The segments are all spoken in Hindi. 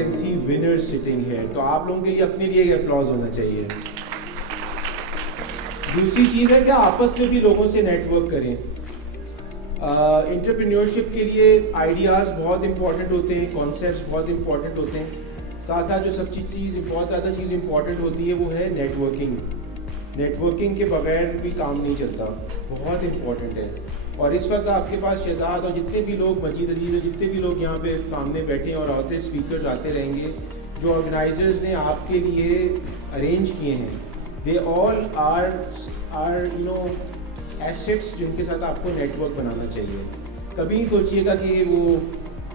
Can see winners sitting here, तो आप लोगों के लिए अपने लिए अप्लॉज होना चाहिए। दूसरी चीज़ है कि आपस में भी लोगों से नेटवर्क करें। एंटरप्रेन्योरशिप के लिए आइडियाज़ बहुत इंपॉर्टेंट होते हैं, कॉन्सेप्ट्स बहुत इंपॉर्टेंट होते हैं। साथ साथ जो सब चीज़ बहुत ज़्यादा चीज़ इंपॉर्टेंट होती है वो है नेटवर्किंग। नेटवर्किंग के बगैर भी काम नहीं चलता, बहुत इंपॉर्टेंट है। और इस वक्त आपके पास शहजाद और जितने भी लोग मजीद अजीज और जितने भी लोग यहाँ पे सामने बैठे हैं और आते स्पीकर्स आते रहेंगे, जो ऑर्गेनाइजर्स ने आपके लिए अरेंज किए हैं, they all are you know assets जिनके साथ आपको नेटवर्क बनाना चाहिए। कभी नहीं सोचिएगा कि वो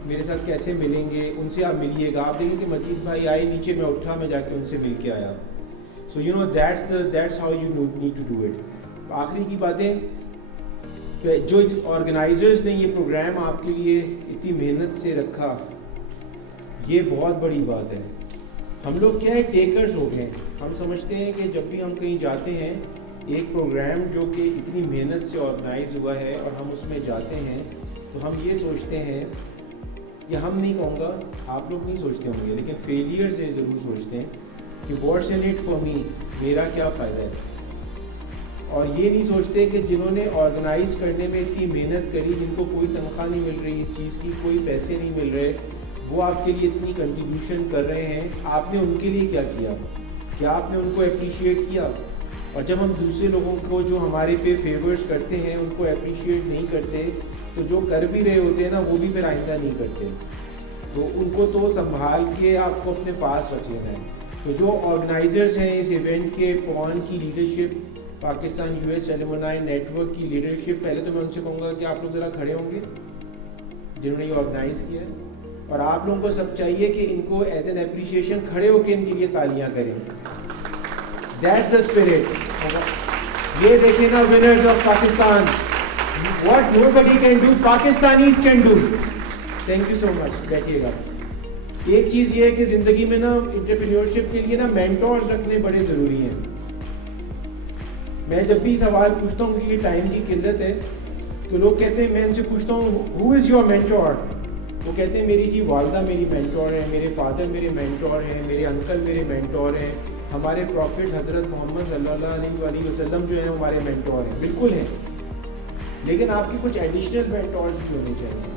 मेरे साथ कैसे मिलेंगे, उनसे आप मिलिएगा। आप देखेंगे मजीद भाई आए, नीचे मैं उठा, मैं जाके उनसे मिल के आया। So you know that's how you need to do it. आखिरी की बातें, जो ऑर्गेनाइजर्स ने ये प्रोग्राम आपके लिए इतनी मेहनत से रखा, ये बहुत बड़ी बात है। हम लोग क्या है, टेकर्स हो गए। हम समझते हैं कि जब भी हम कहीं जाते हैं, एक प्रोग्राम जो कि इतनी मेहनत से ऑर्गेनाइज हुआ है और हम उसमें जाते हैं, तो हम ये सोचते हैं, या हम नहीं कहूँगा, आप लोग नहीं सोचते होंगे, लेकिन फेलियर से ज़रूर सोचते हैं कि what's in it for me, मेरा क्या फ़ायदा है। और ये नहीं सोचते कि जिन्होंने ऑर्गेनाइज करने में इतनी मेहनत करी, जिनको कोई तनख्वाह नहीं मिल रही इस चीज़ की, कोई पैसे नहीं मिल रहे, वो आपके लिए इतनी कंट्रीब्यूशन कर रहे हैं, आपने उनके लिए क्या किया? क्या आपने उनको अप्रिशिएट किया? और जब हम दूसरे लोगों को जो हमारे पे फेवर्स करते हैं उनको अप्रिशिएट नहीं करते, तो जो कर भी रहे होते हैं ना, वो भी फिर आइंदा नहीं करते। तो उनको तो संभाल के आपको अपने पास रख लेना है। तो जो ऑर्गेनाइजर्स हैं इस इवेंट के, पॉन की leadership, Pakistan US alumni network की लीडरशिप, पहले तो मैं उनसे कहूँगा कि आप लोग ज़रा खड़े होंगे जिन्होंने ये ऑर्गेनाइज़ किया है। और आप लोगों को सब चाहिए कि इनको एज एन एप्रिशिएशन खड़े होकर इनके लिए तालियां करें। That's the spirit. ये देखें ना, winners of Pakistan, what nobody can do, Pakistanis can do. Thank you so much. बैठिएगा। एक चीज़ ये है कि ज़िंदगी में ना एंटरप्रेन्योरशिप के लिए ना मेंटोर्स रखने बड़े ज़रूरी हैं। मैं जब भी सवाल पूछता हूँ कि ये टाइम की किल्लत है, तो लोग कहते हैं, मैं उनसे पूछता हूँ हु इज़ योर मेंटोर, वो कहते हैं मेरी जी वालदा मेरी मेंटोर है, मेरे फादर मेरे मेंटोर हैं, मेरे अंकल मेरे मेंटोर हैं, हमारे प्रॉफिट हज़रत मोहम्मद सल्लल्लाहु अलैहि वसल्लम जो है हमारे मेंटोर हैं। बिल्कुल हैं, लेकिन आपके कुछ एडिशनल मेंटोर्स भी होने चाहिए,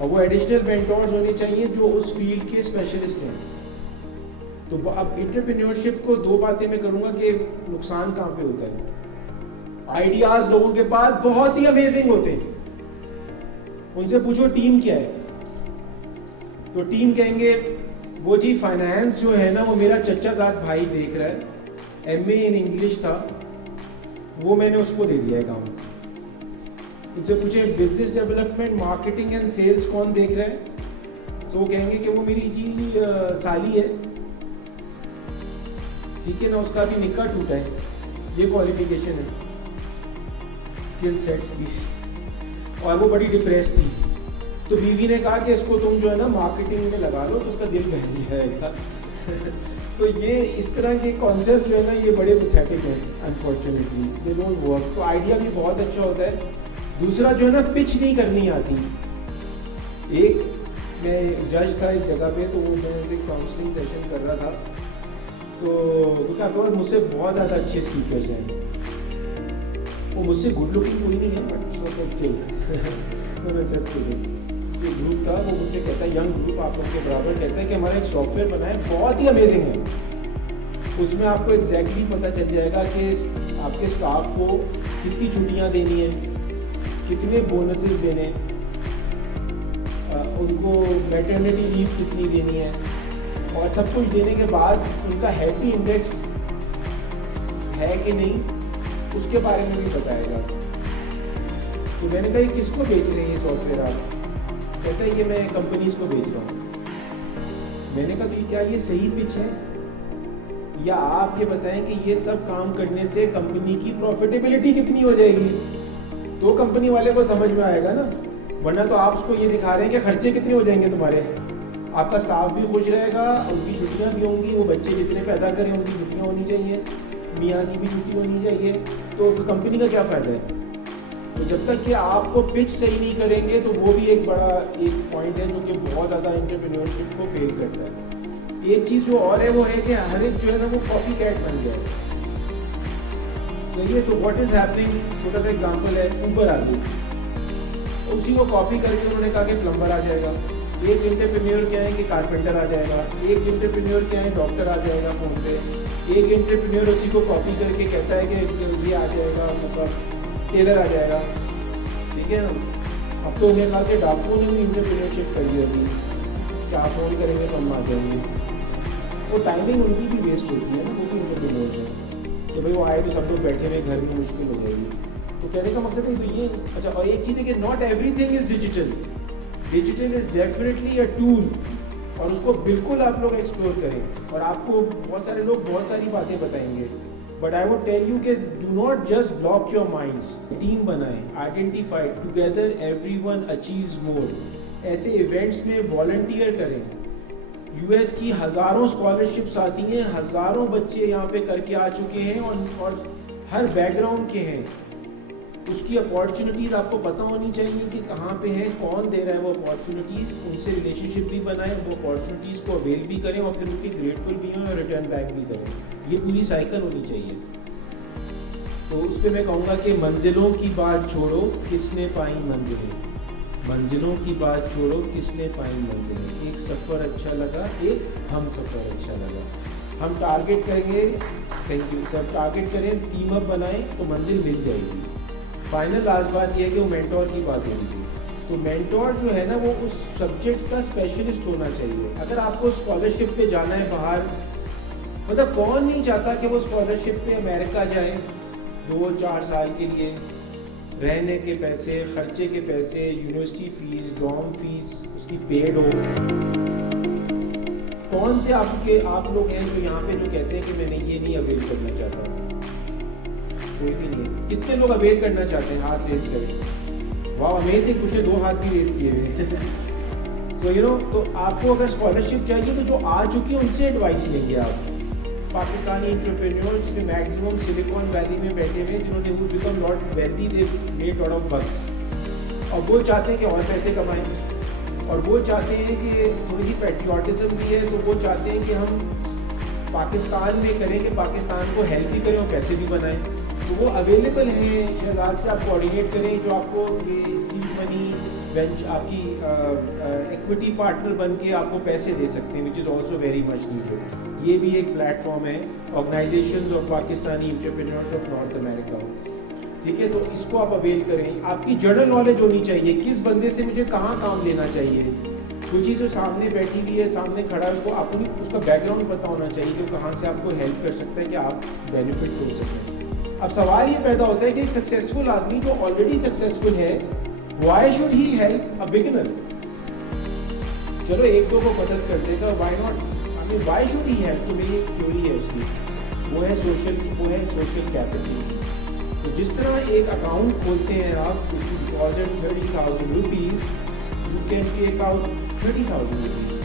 और वो एडिशनल मेंटोर्स होने चाहिए जो उस फील्ड के स्पेशलिस्ट हैं। तो अब एंटरप्रेन्योरशिप को दो बातें मैं करूँगा कि नुकसान कहाँ पे होता है। आइडियाज़ लोगों के पास बहुत ही अमेजिंग होते हैं, उनसे पूछो टीम क्या है, तो टीम कहेंगे वो जी फाइनेंस जो है ना, वो मेरा चचाजाद भाई देख रहा है, एमए इन इंग्लिश था, वो मैंने उसको दे दिया है काम। उनसे पूछे business development marketing and sales कौन देख रहा है, सो कहेंगे कि वो मेरी जी साली है, ठीक है ना, उसका भी निकाह टूटा है, ये क्वालिफिकेशन है स्किल सेट्स की, और वो बड़ी डिप्रेस थी। तो बीवी ने कहा कि इसको तुम जो है ना मार्केटिंग में लगा लो, तो उसका दिल बहल जाएगा। तो ये इस तरह के कॉन्सेप्ट जो है ना, ये बड़े पैथेटिक हैं, अनफॉर्चुनेटली दे डोंट वर्क। तो आइडिया भी बहुत अच्छा होता है। दूसरा जो है ना, पिच नहीं करनी आती। एक मैं जज था एक जगह पे, तो मैं उनसे काउंसलिंग सेशन कर रहा था, तो क्या कहूँ, मुझसे बहुत ज़्यादा अच्छे स्पीकर्स हैं, वो मुझसे गुड लुकिंग पूरी नहीं है, बट स्टिल जस्ट किडिंग। एक ग्रुप था, वो मुझसे कहता है, यंग ग्रुप आप लोगों के बराबर, कहता है कि हमारा एक सॉफ्टवेयर बना है, बहुत ही अमेजिंग है, उसमें आपको एग्जैक्टली पता चल जाएगा कि आपके स्टाफ को कितनी छुट्टियां देनी है, कितने बोनसेस देने, उनको मैटरनिटी लीव कितनी देनी है, और सब कुछ देने के बाद उनका हैप्पी इंडेक्स है कि नहीं, उसके बारे में भी बताएगा। तो मैंने कहा, ये किसको बेच रहे हैं ये सॉफ्टवेयर आप? कहता है, ये मैं कंपनीज को बेच रहा हूँ। मैंने कहा, तो ये क्या ये सही पिच है, या आप ये बताएं कि ये सब काम करने से कंपनी की प्रॉफिटेबिलिटी कितनी हो जाएगी, तो कंपनी वाले को समझ में आएगा ना। वरना तो आप उसको ये दिखा रहे हैं कि खर्चे कितने हो जाएंगे तुम्हारे, आपका स्टाफ भी खुश रहेगा, उनकी छुट्टियाँ भी होंगी, वो बच्चे जितने पैदा करें उनकी छुट्टियाँ होनी चाहिए, मियाँ की भी छुट्टी होनी चाहिए, तो कंपनी का क्या फ़ायदा है। तो जब तक कि आपको पिच सही नहीं करेंगे, तो वो भी एक बड़ा एक पॉइंट है जो कि बहुत ज़्यादा एंटरप्रेन्योरशिप को फेल करता है। एक चीज़ जो और है वो है कि हर एक जो है ना वो कॉपी कैट बन गया है। सही है, तो व्हाट इज हैपनिंग, छोटा सा एग्जांपल है, ऊबर आ गई, उसी को कॉपी करके उन्होंने कहा कि प्लम्बर आ जाएगा, एक एंटरप्रेन्योर क्या है कि कारपेंटर आ जाएगा, एक एंटरप्रेन्योर क्या है डॉक्टर आ जाएगा फोन पे, एक एंटरप्रेन्योर उसी को कॉपी करके कहता है कि ये आ जाएगा, मतलब टेलर आ जाएगा। ठीक है ना, अब तो मेरे ख्याल से डाकुओं ने भी एंटरप्रेन्योरशिप कर दी होगी कि आप फ़ोन करेंगे तो हम आ जाएंगे। वो टाइमिंग उनकी भी वेस्ट होती है ना, वो भी एंटरप्रेन्योर है कि भाई वो आए तो सब लोग बैठे हुए घर में मुश्किल हो जाएगी। तो कहने का मकसद है तो ये अच्छा। और एक चीज़ है कि not everything is digital, digital is definitely a tool, और उसको बिल्कुल आप लोग एक्सप्लोर करें। और आपको बहुत सारे लोग बहुत सारी बातें बताएंगे, but I would tell you कि do not just block your minds, team बनाएं, identify together everyone achieves more. ऐसे इवेंट्स में वॉलंटियर करें। यूएस की हज़ारों स्कॉलरशिप्स आती हैं, हज़ारों बच्चे यहाँ पे करके आ चुके हैं और हर बैकग्राउंड के हैं। उसकी अपॉर्चुनिटीज़ आपको पता होनी चाहिए कि कहाँ पे है, कौन दे रहा है वो अपॉर्चुनिटीज़, उनसे रिलेशनशिप भी बनाएं, वो अपॉर्चुनिटीज़ को अवेल भी करें और फिर उनके ग्रेटफुल भी हों और रिटर्न बैक भी करें। ये पूरी साइकिल होनी चाहिए। तो उस पर मैं कहूँगा कि मंजिलों की बात छोड़ो, किसने पाई मंजिलें, मंजिलों की बात छोड़ो, किसने पाई मंजिलें, एक सफ़र अच्छा लगा, एक हम सफ़र अच्छा लगा। हम टारगेट करेंगे, थैंक यू, जब टारगेट करें, टीम अप बनाएं तो मंजिल मिल जाएगी। फाइनल लास्ट बात यह है कि वो मेंटोर की बात हो रही थी, तो मेंटोर जो है ना वो उस सब्जेक्ट का स्पेशलिस्ट होना चाहिए। अगर आपको स्कॉलरशिप पे जाना है बाहर, मतलब कौन नहीं चाहता कि वो स्कॉलरशिप पे अमेरिका जाए 2-4 साल के लिए, रहने के पैसे, खर्चे के पैसे, यूनिवर्सिटी फीस, डॉर्म फीस उसकी पेड हो। कौन से आप लोग हैं जो यहाँ पे जो कहते हैं कि मैंने ये नहीं अवेल करना चाहता? कोई भी नहीं है। कितने लोग अवेल करना चाहते हैं? हाथ रेस करें। वाह, अमेजिंग, कुछ ने 2 हाथ भी रेस किए हुए। सो यू नो, तो आपको अगर स्कॉलरशिप चाहिए तो जो आ चुकी है उनसे एडवाइस लेंगे आप। पाकिस्तानी एंटरप्रेन्योर जिसमें मैक्सिमम सिलिकॉन वैली में बैठे हुए, जिन्होंने who become lot wealthy, they made lot of bugs, और वो चाहते हैं कि और पैसे कमाएं, और वो चाहते हैं कि थोड़ी सी पैट्रियाटिज्म भी है, तो वो चाहते हैं कि हम पाकिस्तान में करें, कि पाकिस्तान को हेल्प भी करें और पैसे भी बनाएं। तो वो अवेलेबल हैं, शहजाद से आप कोऑर्डिनेट करें, जो आपको ये सीड मनी बेंच आपकी इक्विटी पार्टनर बन के आपको पैसे दे सकते हैं, which is also very much needed. ये भी एक प्लेटफॉर्म है, organisations of Pakistani entrepreneurs of north America. ठीक है, तो इसको आप अवेल करें। आपकी जनरल नॉलेज होनी चाहिए, किस बंदे से मुझे कहाँ काम लेना चाहिए। कोई चीज़ जो सामने बैठी हुई है, सामने खड़ा है, उसको आपको भी उसका बैकग्राउंड पता होना चाहिए कि कहाँ से आपको हेल्प कर सकता है कि आप बेनिफिट हो सकें। अब सवाल ये पैदा होता है कि एक सक्सेसफुल आदमी जो ऑलरेडी सक्सेसफुल है, why should he help a beginner? चलो एक दो को मदद कर देगा, why not, I mean why should he help? तो मेरी एक थ्योरी है उसकी, वो है सोशल कैपिटल। तो जिस तरह एक अकाउंट खोलते हैं आप, if you deposit 30,000 rupees, you can take out 30,000 rupees.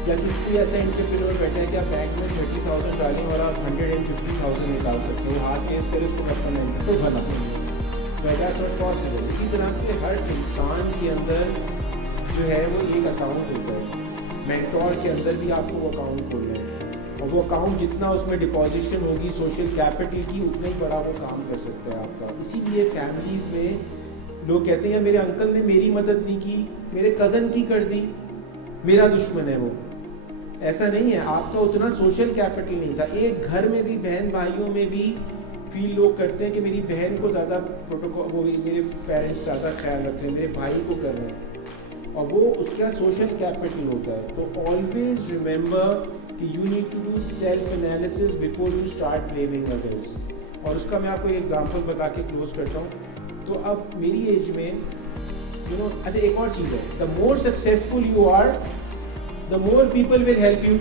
या किसी कोई ऐसा एंटरप्रेन्योर बैठा है कि आप बैंक में 30,000 डालें और आप 150,000 निकाल सकते हो, हाथ पेश करें उसको अपना एंटर बना पॉसिबल। इसी तरह से हर इंसान के अंदर जो है वो एक अकाउंट होता है, मेंटोर के अंदर भी आपको वो अकाउंट खोलना है, और वो अकाउंट जितना उसमें डिपॉजिशन होगी सोशल कैपिटल की, उतना ही बड़ा वो काम कर सकता है आपका। इसीलिए फैमिलीज़ में लोग कहते हैं मेरे अंकल ने मेरी मदद नहीं की, मेरे कज़न की कर दी, मेरा दुश्मन है वो। ऐसा नहीं है, आपका उतना सोशल कैपिटल नहीं था। एक घर में भी बहन भाइयों में भी फील लोग करते हैं कि मेरी बहन को ज़्यादा प्रोटोकॉल, वो मेरे पेरेंट्स ज़्यादा ख्याल रख रहे हैं, मेरे भाई को कर रहे हैं, और वो उसका सोशल कैपिटल होता है। तो ऑलवेज रिमेंबर कि you need to do self analysis before you start blaming others. और उसका मैं आपको एक एग्जांपल बता के क्लोज करता हूँ। तो अब मेरी एज में अच्छा एक और चीज़ है, the more successful you are, the more people will help you.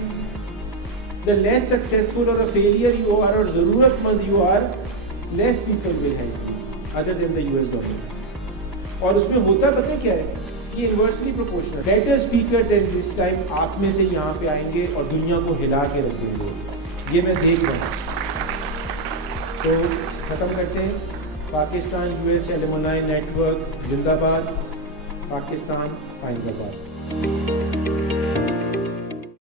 The less successful और अ फेलियर यू आर, और ज़रूरतमंद you are, less people will help you other than the US government. और उसमें होता पता क्या है, ये inversely proportional. Better speaker than this time आप में से यहाँ पे आएंगे और दुनिया को हिला के रख देंगे, ये मैं देख रहा हूँ। तो ख़त्म करते हैं। पाकिस्तान यूएस एलुमनाई नेटवर्क जिंदाबाद, पाकिस्तान आइंदाबाद।